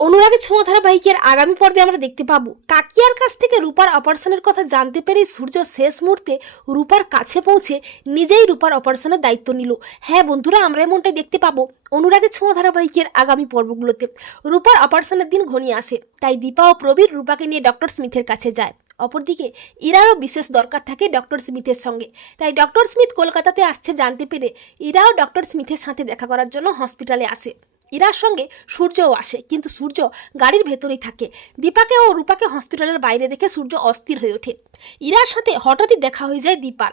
অনুরাগের ছোঁয়া ধারাবাহিকের আগামী পর্বে আমরা দেখতে পাবো কাকিয়ার কাছ থেকে রূপার অপারেশনের কথা জানতে পেরে সূর্য শেষ মুহূর্তে রূপার কাছে পৌঁছে নিজেই রূপার অপারেশনের দায়িত্ব নিল। হ্যাঁ বন্ধুরা, আমরা এমনটাই দেখতে পাবো অনুরাগের ছোঁয়া ধারাবাহিকের আগামী পর্বগুলোতে। রূপার অপারেশনের দিন ঘনিয়ে আসে, তাই দীপা ও প্রবীর রূপাকে নিয়ে ডক্টর স্মিথের কাছে যায়। অপরদিকে, ইরারও বিশেষ দরকার থাকে ডক্টর স্মিথের সঙ্গে। তাই ডক্টর স্মিথ কলকাতাতে আসছে জানতে পেরে ইরাও ডক্টর স্মিথের সাথে দেখা করার জন্য হসপিটালে আসে। ইরার সঙ্গে সূর্যও আসে, কিন্তু সূর্য গাড়ির ভেতরেই থাকে। দীপাকে ও রূপাকে হসপিটালের বাইরে দেখে সূর্য অস্থির হয়ে ওঠে। ইরার সাথে হঠাৎই দেখা হয়ে যায় দীপার।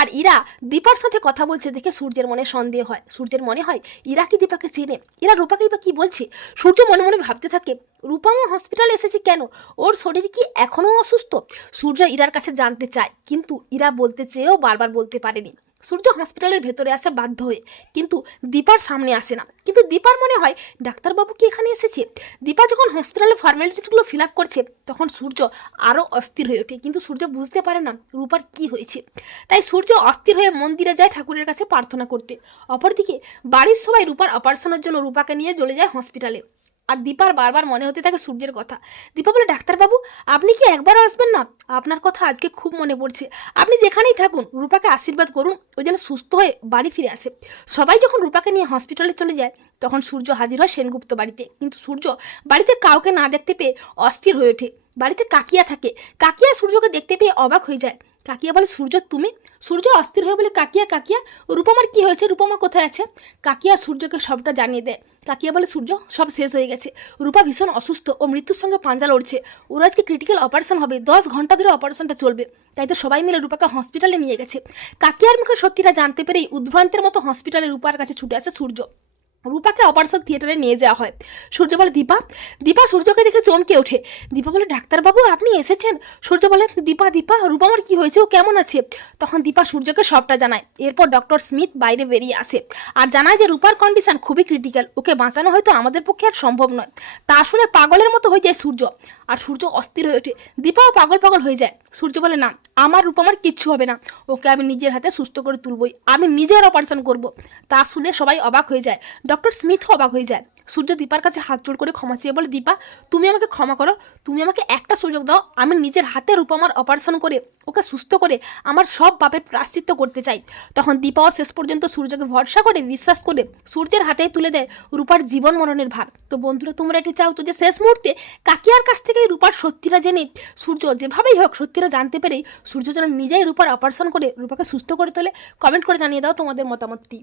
আর ইরা দীপার সাথে কথা বলছে দেখে সূর্যের মনে সন্দেহ হয়। সূর্যের মনে হয়, ইরা কি দীপাকে চেনে? ইরা রূপাকেই বা কি বলছে? সূর্য মনে মনে ভাবতে থাকে রূপামা হসপিটালে এসেছে কেন? ওর শরীর কি এখনও অসুস্থ? সূর্য ইরার কাছে জানতে চায়, কিন্তু ইরা বলতে চেয়েও বারবার বলতে পারেনি। সূর্য হসপিটালের ভেতরে আসে বাধ্য হয়ে। কিন্তু দীপার সামনে আসে না। কিন্তু দীপার মনে হয়, ডাক্তারবাবু কি এখানে এসেছে? দীপা যখন হসপিটালে ফর্মালিটিসগুলো ফিল আপ করছে, তখন সূর্য আরও অস্থির হয়ে ওঠে। কিন্তু সূর্য বুঝতে পারে না রূপার কি হয়েছে। তাই সূর্য অস্থির হয়ে মন্দিরে যায় ঠাকুরের কাছে প্রার্থনা করতে। অপরদিকে বাড়ির সবাই রূপার অপারেশনের জন্য রূপাকে নিয়ে চলে যায় হসপিটালে। আর দীপার বারবার মনে হতে থাকে সূর্যের কথা। দীপা বলে, ডাক্তারবাবু, আপনি কি একবারও আসবেন না? আপনার কথা আজকে খুব মনে পড়ছে। আপনি যেখানেই থাকুন, রূপাকে আশীর্বাদ করুন ওই যেন সুস্থ হয়ে বাড়ি ফিরে আসে। সবাই যখন রূপাকে নিয়ে হসপিটালে চলে যায়, তখন সূর্য হাজির হয় সেনগুপ্ত বাড়িতে। কিন্তু সূর্য বাড়িতে কাউকে না দেখতে পেয়ে অস্থির হয়ে ওঠে। বাড়িতে কাকিয়া থাকে। কাকিয়া সূর্যকে দেখতে পেয়ে অবাক হয়ে যায়। কাকিয়া বলে, সূর্য, তুমি? সূর্য অস্থির হয়ে বলে, কাকিয়া কাকিয়া, রূপমার কি হয়েছে? রূপমা কোথায় আছে? কাকিয়া সূর্যকে সবটা জানিয়ে দেয়। কাকিয়া বলে, সূর্য, সব শেষ হয়ে গেছে। রূপা ভীষণ অসুস্থ ও মৃত্যুর সঙ্গে পাঞ্জা লড়ছে। ওর আজকে ক্রিটিক্যাল অপারেশন হবে। দশ ঘণ্টা ধরে অপারেশনটা চলবে। তাই তো সবাই মিলে রূপাকে হসপিটালে নিয়ে গেছে। কাকিয়ার মুখে সত্যিটা জানতে পেরেই উদ্ভ্রান্তের মতো হসপিটালে রূপার কাছে ছুটে আসে সূর্য। রূপাকে অপারেশন থিয়েটারে নিয়ে যাওয়া হয়। সূর্য বলে, দীপা দীপা সূর্যকে দেখে চমকে ওঠে। দীপা বলে, ডাক্তারবাবু, আপনি এসেছেন? সূর্য বলে, দীপা দীপা রূপা আমার কি হয়েছে? ও কেমন আছে? তখন দীপা সূর্যকে সবটা জানায়। এরপর ডক্টর স্মিথ বাইরে বেরিয়ে আসে আর জানায় যে, রূপার কন্ডিশন খুবই ক্রিটিক্যাল। ওকে বাঁচানো হয়তো আমাদের পক্ষে আর সম্ভব নয়। তা শুনে পাগলের মতো হয়ে যায় সূর্য আর সূর্য অস্থির হয়ে ওঠে। দীপাও পাগল পাগল হয়ে যায়। সূর্য বলে, না, আমার রূপ আমার কিচ্ছু হবে না। ওকে আমি নিজের হাতে সুস্থ করে তুলবই। আমি নিজের অপারেশন করব। তা শুনে সবাই অবাক হয়ে যায়। ডক্টর স্মিথও অবাক হয়ে যায়। সূর্য দীপার কাছে হাত জোড় করে ক্ষমা চেয়ে বলে, দীপা, তুমি আমাকে ক্ষমা করো। তুমি আমাকে একটা সুযোগ দাও। আমি নিজের হাতে রূপমার অপারেশন করে, ওকে সুস্থ করে আমার সব পাপের প্রাশ্চিত্য করতে চাই। তখন দীপাও শেষ পর্যন্ত সূর্যকে ভরসা করে, বিশ্বাস করে সূর্যের হাতে তুলে দেয় রূপার জীবন মরণের ভার। তো বন্ধুরা, তোমরা এটি চাও তো যে শেষ মুহূর্তে কাকিয়ার কাছ থেকে রূপার সত্যিটা জেনে সূর্য যেভাবেই হোক সত্যিটা জানতে পেরেই সূর্য যেন নিজেই রূপার অপারেশন করে রূপাকে সুস্থ করে তোলে। কমেন্ট করে জানিয়ে দাও তোমাদের মতামতটি।